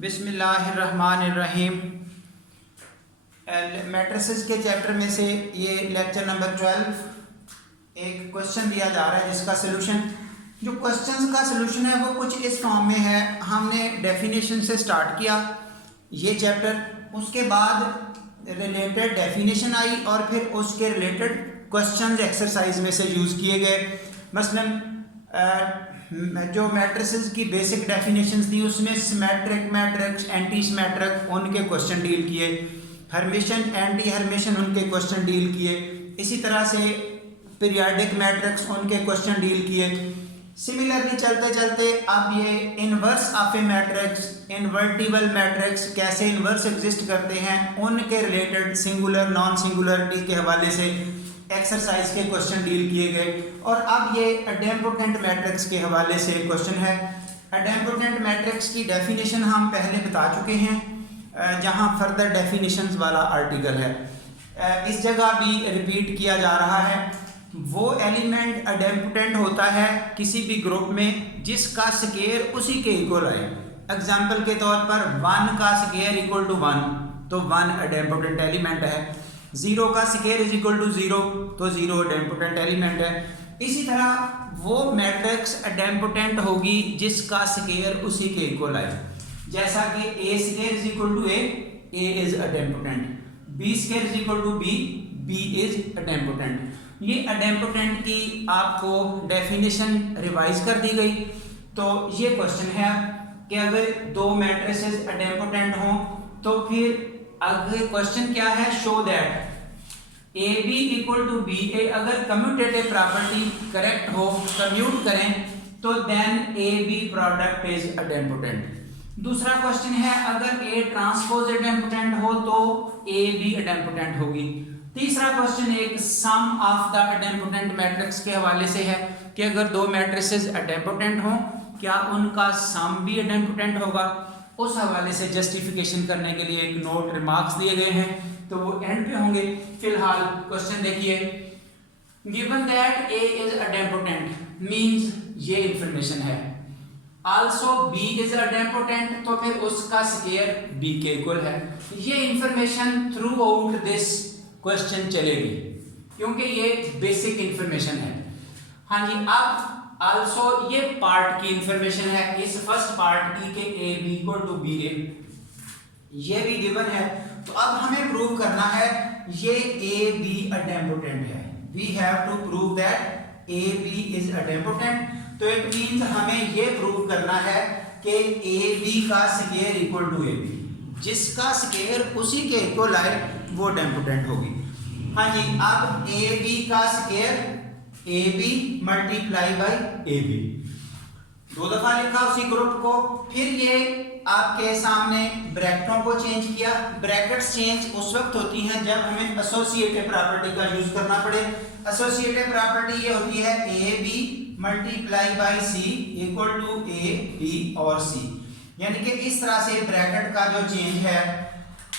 बिस्मिल्लाहिर्रहमानिर्रहीम। मैट्रिसेस के चैप्टर में से ये लेक्चर नंबर 12 एक क्वेश्चन दिया जा रहा है जिसका सलूशन, जो क्वेश्चन का सलूशन है वो कुछ इस फॉर्म में है। हमने डेफिनेशन से स्टार्ट किया ये चैप्टर, उसके बाद रिलेटेड डेफिनेशन आई और फिर उसके रिलेटेड क्वेश्चंस एक्सरसाइज में से यूज़ किए गए। मसलन जो मैट्रिसेस की बेसिक डेफिनेशंस थी उसमें सिमेट्रिक मैट्रिक्स, एंटी सिमेट्रिक उनके क्वेश्चन डील किए, हर्मिशन एंटी हर्मिशन उनके क्वेश्चन डील किए, इसी तरह से पीरियाडिक मैट्रिक्स उनके क्वेश्चन डील किए। सिमिलरली चलते चलते अब ये inverse of A matrix, invertible matrix कैसे इन्वर्स एग्जिस्ट करते हैं उनके रिलेटेड सिंगुलर नॉन सिंगुलरिटी के हवाले से एक्सरसाइज के क्वेश्चन डील किए गए। और अब ये अडेम्पोटेंट मैट्रिक्स के हवाले से क्वेश्चन है। अडेम्पोटेंट मैट्रिक्स की डेफिनेशन हम पहले बता चुके हैं, जहां फर्दर डेफिनेशंस वाला आर्टिकल है। इस जगह भी रिपीट किया जा रहा है। वो एलिमेंट अडेम्पोटेंट होता है किसी भी ग्रुप में जिसका स्केयर उसी के इक्वल आए। एग्जाम्पल के तौर पर 1 का स्केयर इक्वल टू 1 तो 1 अडेम्पोटेंट एलिमेंट है, 0 का स्केयर इज इक्वल टू 0 तो 0 अडेम्पोटेंट एलिमेंट है। इसी तरह वो मैट्रिक्स अडेम्पोटेंट होगी जिसका स्केयर उसी के इक्वल आए, जैसा कि a square is equal to a is idempotent, b square is equal to b is idempotent. ये अडेम्पोटेंट की आपको डेफिनेशन रिवाइज कर दी गई। तो ये क्वेश्चन है कि अगर दो मैट्रिसेस अडेम्पोटेंट हों तो फिर अगर क्वेश्चन क्या है, show that A B equal to B A, अगर कम्यूटेटिव प्रॉपर्टी करेक्ट हो, कम्यूट करें तो then A B product is idempotent. दूसरा क्वेश्चन है अगर ए ट्रांसपोज अडेम्पोटेंट हो तो ए बी अडेम्पोटेंट होगी। तीसरा क्वेश्चन एक सम ऑफ द अडेम्पोटेंट मैट्रिक्स के हवाले से है कि अगर दो मैट्रिसेस अडेम्पोटेंट हों क्या उनका सम भी अडेम्पोटेंट होगा। उस हवाले से जस्टिफिकेशन करने के लिए एक नोट रिमार्क्स दिए गए हैं तो वो एंड पे होंगे। फिलहाल क्वेश्चन देखिए, given that A is idempotent means ये इंफॉर्मेशन है, आल्सो बी इज अडेम्पोटेंट तो फिर उसका स्केयर बी के इक्वल है। ये information throughout this question चलेगी क्योंकि ये बेसिक इंफॉर्मेशन है। हाँ जी, अब आल्सो ये पार्ट की इंफॉर्मेशन है, इस फर्स्ट पार्ट की कि A B equal to B A, ये भी गिवन है। तो अब हमें प्रूव करना है ये ए बी अडेम्पोटेंट है। We have to prove that A B is idempotent. तो इट मींस हमें ये प्रूव करना है कि ए बी का square equal to A B, जिसका स्केयर उसी के इक्वल आए वो अडेम्पोटेंट होगी। हाँ जी, अब ए बी का square A B multiply by A B, दो दफा लिखा उसी ग्रुप को, फिर ये आपके सामने ब्रैकेटों को चेंज किया। ब्रैकेट्स चेंज उस वक्त होती हैं जब हमें एसोसिएटिव प्रॉपर्टी का यूज करना पड़े। एसोसिएटिव प्रॉपर्टी ये होती है A B multiply by C equal to A B और सी, यानी कि इस तरह से ब्रैकेट का जो चेंज है,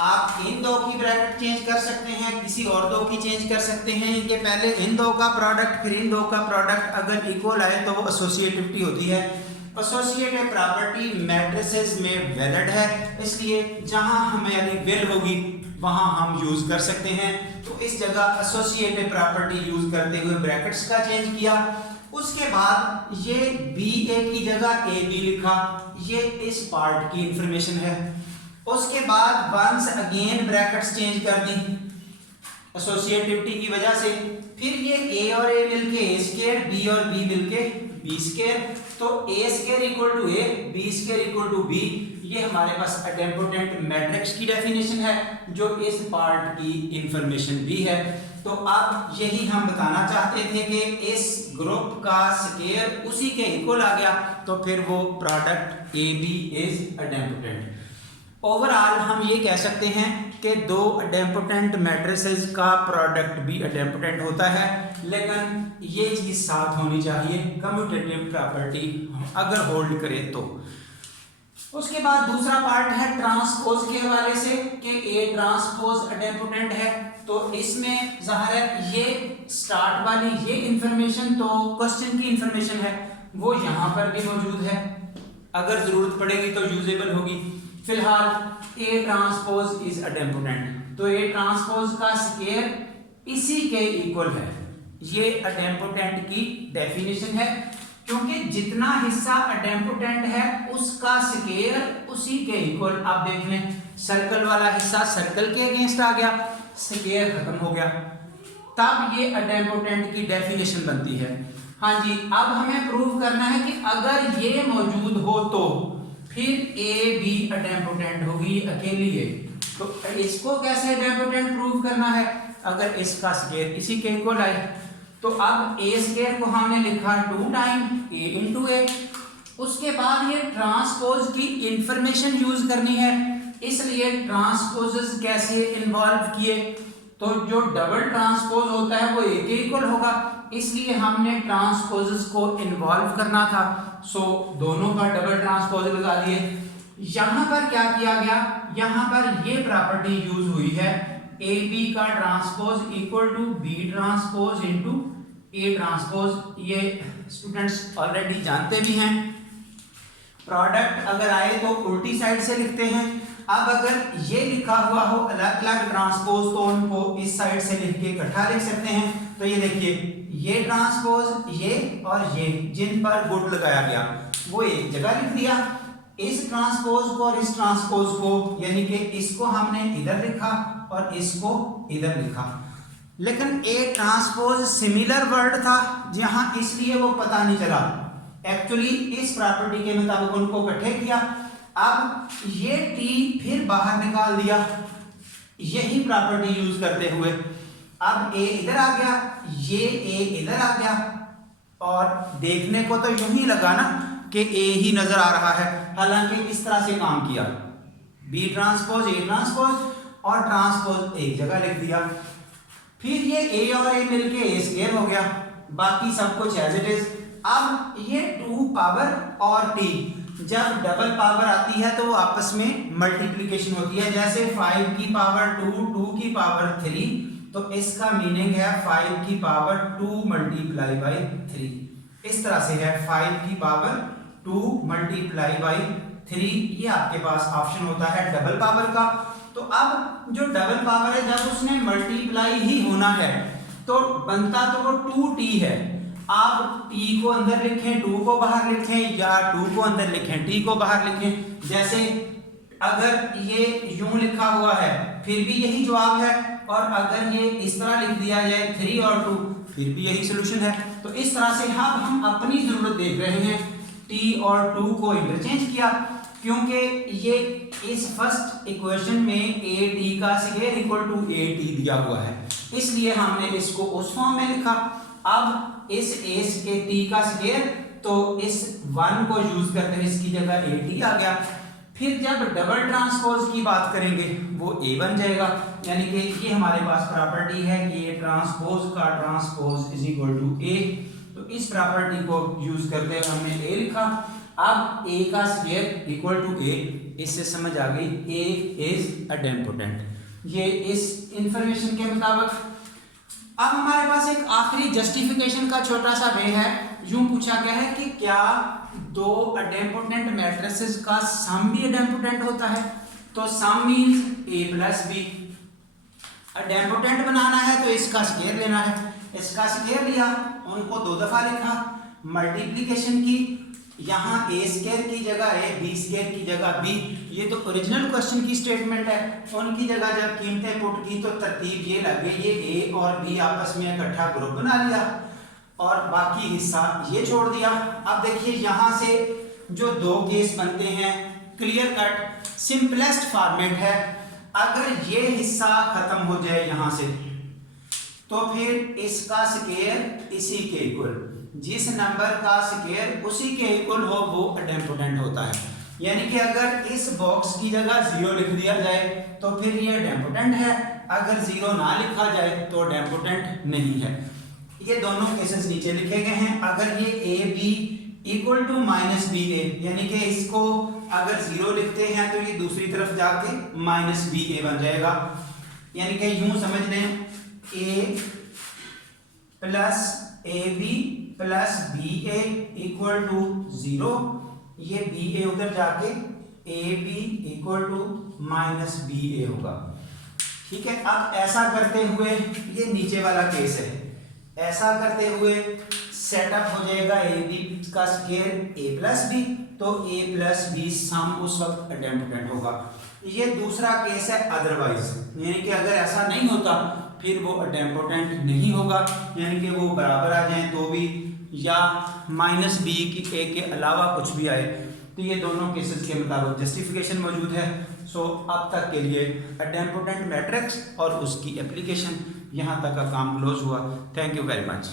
आप इन दो की ब्रैकेट चेंज कर सकते हैं, किसी और दो की चेंज कर सकते हैं। इनके पहले इन दो का प्रोडक्ट फिर इन दो का प्रोडक्ट अगर इक्वल आए तो वो एसोसिएटिविटी होती है। एसोसिएटिव प्रॉपर्टी मैट्रिसेस में वैलिड है, इसलिए जहां हमारी विल होगी वहां हम यूज कर सकते हैं। तो इस जगह एसोसिएटिव प्रॉपर्टी यूज करते हुए ब्रैकेट्स का चेंज किया। उसके बाद ये बी ए की जगह ए बी लिखा, ये इस पार्ट की इंफॉर्मेशन है। उसके बाद वंस अगेन ब्रैकेट्स चेंज कर दी एसोसिएटिविटी की वजह से, फिर ये ए और ए मिलके ए स्क्वायर, बी और बी मिलके बी स्क्वायर, तो A square equal to A, B square equal to B. ये हमारे पास अडेम्पोटेंट मैट्रिक्स की डेफिनेशन है जो इस पार्ट की इंफॉर्मेशन भी है। तो अब यही हम बताना चाहते थे कि इस ग्रुप का स्क्वायर उसी के इक्वल आ गया तो फिर वो product A B is idempotent. Overall हम ये कह सकते हैं कि दो अडेम्पोटेंट मैट्रिसेस का प्रोडक्ट भी अडेम्पोटेंट होता है, लेकिन ये चीज़ साथ होनी चाहिए, कम्यूटेटिव प्रॉपर्टी अगर होल्ड करे तो। उसके बाद दूसरा पार्ट है ट्रांसपोज के हवाले से कि ए ट्रांसपोज अडेम्पोटेंट है। तो इसमें ज़ाहिर है ये स्टार्ट वाली ये इंफॉर्मेशन तो क्वेश्चन की इंफॉर्मेशन है, वो यहाँ पर भी मौजूद है, अगर ज़रूरत पड़ेगी तो यूजेबल होगी। फिलहाल A ट्रांसपोज इज अडेम्पोटेंट, तो A ट्रांसपोज का स्केयर इसी के इक्वल है। ये अडेम्पोटेंट की डेफिनेशन है, क्योंकि जितना हिस्सा अडेम्पोटेंट है उसका स्केयर उसी के इक्वल। आप देख लें, सर्कल वाला हिस्सा सर्कल के अगेंस्ट आ गया, स्केयर खत्म हो गया, तब ये अडेम्पोटेंट की डेफिनेशन बनती है। हाँ जी, अब हमें प्रूव करना है कि अगर ये मौजूद हो तो फिर ए भी अडेम्पोटेंट होगी अकेली है। तो इसको कैसे अडेम्पोटेंट प्रूव करना है? अगर इसका स्केयर इसी के इक्वल आए, तो अब ए स्केयर को हमने लिखा 2 टाइम ए इंटू ए। उसके बाद ये ट्रांसपोज की इंफॉर्मेशन यूज करनी है, इसलिए ट्रांसपोजेस कैसे इन्वॉल्व किए, तो जो डबल ट्रांसपोज होता है वो ए के इक्वल होगा, इसलिए हमने ट्रांसपोजेस को इन्वॉल्व करना था। सो दोनों का डबल ट्रांसपोज लगा दिए। यहां पर क्या किया गया, यहां पर ये प्रॉपर्टी यूज हुई है, ए बी का transpose equal to B transpose into A transpose. ये स्टूडेंट्स ऑलरेडी जानते भी हैं। प्रोडक्ट अगर आए तो उल्टी साइड से लिखते हैं। अब अगर ये लिखा हुआ हो अलग अलग ट्रांसपोज तो उनको इस साइड से लिख के इकट्ठा लिख सकते हैं। तो ये देखिए, ये ट्रांसपोज ये और ये जिन पर गुड लगाया गया वो एक जगह लिख दिया। इस ट्रांसपोज को और इस ट्रांसपोज को, यानी कि इसको हमने इधर लिखा और इसको इधर लिखा, लेकिन ए ट्रांसपोज सिमिलर वर्ड था जहां, इसलिए वो पता नहीं चला। एक्चुअली इस प्रॉपर्टी के मुताबिक उनको इकट्ठे किया। अब ये टी फिर बाहर निकाल दिया यही प्रॉपर्टी यूज करते हुए। अब ए इधर आ गया, ये ए इधर आ गया, और देखने को तो यूं ही लगा ना कि ए ही नजर आ रहा है, हालांकि इस तरह से काम किया। बी ट्रांसपोज ए ट्रांसपोज और ट्रांसपोज एक जगह लिख दिया। फिर ये ए और ए मिलके ए स्क्वायर हो गया, बाकी सब कुछ एज इट इज। अब ये 2 पावर और टी, जब डबल पावर आती है तो वो आपस में मल्टीप्लिकेशन होती है। जैसे 5 की पावर 2, 2 की पावर 3, तो इसका मीनिंग है 5 की पावर 2 मल्टीप्लाई बाई 3। इस तरह से है 5 की पावर 2 मल्टीप्लाई बाई 3। ये आपके पास ऑप्शन होता है डबल पावर का। तो अब जो डबल पावर है, जब उसने मल्टीप्लाई ही होना है तो बनता तो वो 2t है। आप t को अंदर लिखें, 2 को बाहर लिखें, या 2 को अंदर लिखें, t को बाहर लिखें। जैसे अगर ये यूं लिखा हुआ है फिर भी यही जवाब है, और अगर ये इस तरह लिख दिया जाए 3 और 2 फिर भी यही सोल्यूशन है। तो इस तरह से हम अपनी जरूरत देख रहे हैं, t और 2 को इंटरचेंज किया, क्योंकि ये इस फर्स्ट इक्वेशन में ए टी का square equal to A T दिया हुआ है, इसलिए हमने इसको उस फॉर्म में लिखा। अब इस ए के टी का स्क्वायर, तो इस 1 को यूज करते हुए इसकी जगह ए टी आ गया। फिर जब डबल ट्रांसपोज की बात करेंगे वो ए बन जाएगा, यानी कि ये हमारे पास प्रॉपर्टी है कि ए ट्रांसपोज का ट्रांसपोज इज इक्वल टू ए। तो इस प्रॉपर्टी को यूज करते हुए हमने ए लिखा। अब a का स्क्वायर इक्वल टू a, इससे समझ आ गई a इज अडेम्पोटेंट, ये इस इंफॉर्मेशन के मुताबिक। अब हमारे पास एक आखिरी जस्टिफिकेशन का छोटा सा वे है। यूं पूछा गया है कि क्या 2 अडेम्पोटेंट मैट्रिसेस का सम भी अडेम्पोटेंट होता है? तो सम मींस a प्लस बी। अडेम्पोटेंट बनाना है तो इसका स्क्वायर लेना है, इसका स्क्वायर लिया, उनको 2 दफा लिखा, मल्टीप्लिकेशन की, यहाँ ए स्क्वायर की जगह ए, बी स्क्वायर की जगह बी। ये तो ओरिजिनल क्वेश्चन की स्टेटमेंट है। उनकी जगह जब कीमतें पुट की तो तरतीब ये लग गई, ये ए और बी आपस में इकट्ठा ग्रुप बना लिया और बाकी हिस्सा ये छोड़ दिया। अब देखिए यहाँ से जो 2 केस बनते हैं, क्लियर कट सिंपलेस्ट फॉर्मेट है। अगर ये हिस्सा खत्म हो जाए यहाँ से, तो फिर इसका स्क्वायर इसी के इक्वल, जिस नंबर का स्क्वायर उसी के इक्वल हो वो अडेम्पोटेंट होता है। यानी कि अगर इस बॉक्स की जगह 0 लिख दिया जाए तो फिर ये अडेम्पोटेंट है, अगर 0 ना लिखा जाए तो अडेम्पोटेंट नहीं है। ये दोनों केसेस नीचे लिखे गए हैं। अगर ये A B equal to minus B A, यानी कि इसको अगर 0 लिखते हैं तो ये दूसरी तरफ जाके माइनस बी ए बन जाएगा। यानी कि यूं समझ लें A plus A B plus B A equal to 0, ये बी ए उधर जाके A B equal to minus B A होगा। ठीक है, अब ऐसा करते हुए ये नीचे वाला केस है, ऐसा करते हुए सेटअप हो जाएगा ए बी का स्केयर ए प्लस बी, तो ए प्लस बी सम उस वक्त अटेम्प्टेंट होगा। ये दूसरा केस है अदरवाइज, यानी कि अगर ऐसा नहीं होता फिर वो अटेम्पोटेंट नहीं होगा, यानी कि वो बराबर आ जाए तो भी, या माइनस बी की ए के अलावा कुछ भी आए, तो ये दोनों केसेस के मुताबिक जस्टिफिकेशन मौजूद है। सो अब तक के लिए अटेम्पोटेंट मैट्रिक्स और उसकी एप्लीकेशन यहाँ तक का काम क्लोज हुआ। Thank you very much.